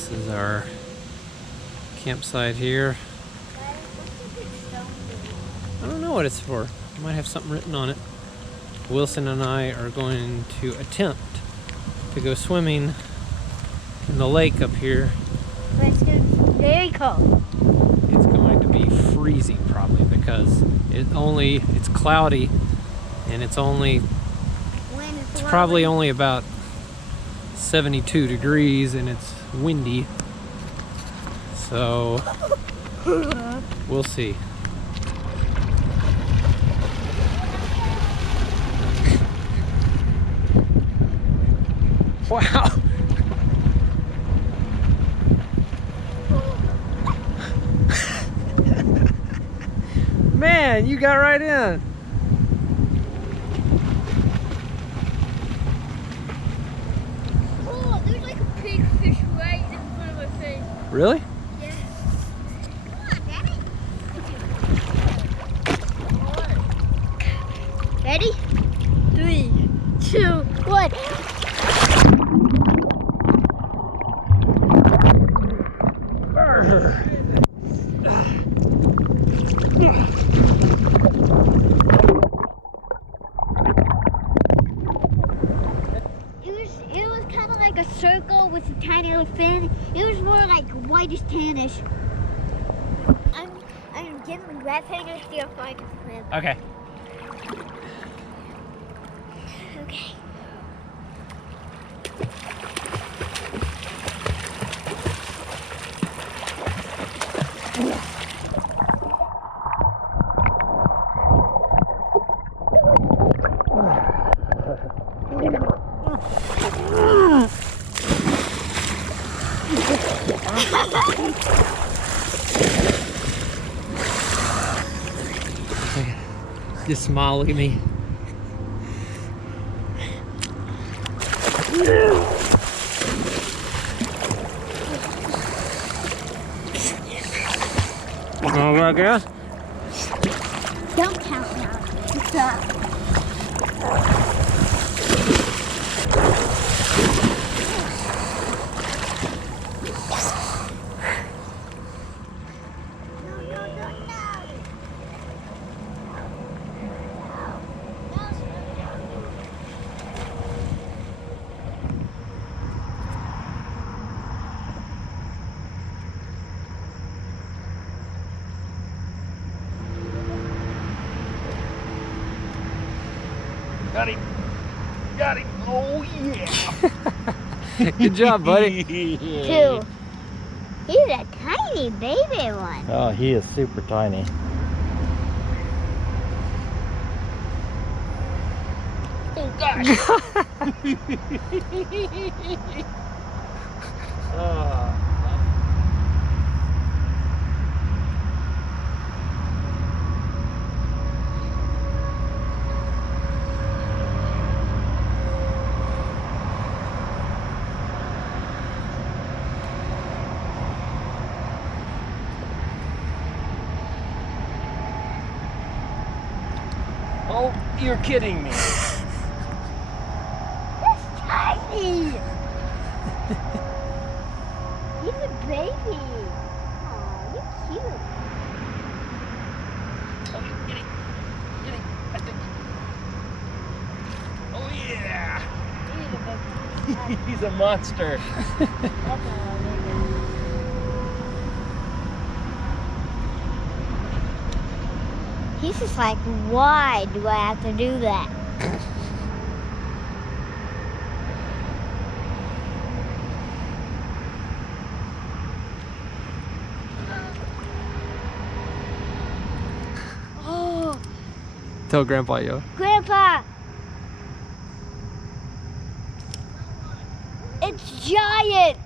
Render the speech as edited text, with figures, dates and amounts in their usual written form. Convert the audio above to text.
This is our campsite here. I don't know what it's for. It might have something written on it. Wilson and I are going to attempt to go swimming in the lake up here. But it's going to be very cold. It's going to be freezing probably because it's cloudy and it's probably only about 72 degrees and it's windy. So we'll see. Wow. Man, you got right in. Oh, there's like a big fish right in front of my face. Really? Yeah. Ready? 3, 2, 1. It was kind of like a circle with a tiny little fin. It was more like whitish tannish. I'm getting the red finger to see how far I can swim. Okay. Okay. Just smile, look at me. All right, guys. Don't count now. Stop. Got him. Got him. Oh, yeah. Good job, buddy. 2. He's a tiny baby one. Oh, he is super tiny. Oh, gosh. Oh, you're kidding me. That's tiny. He's a baby. Aw, you're cute. Okay, get it. Get it. I think. Oh, yeah. He's a monster. He's just like, why do I have to do that? Oh, Tell Grandpa, yo. Grandpa! It's giant!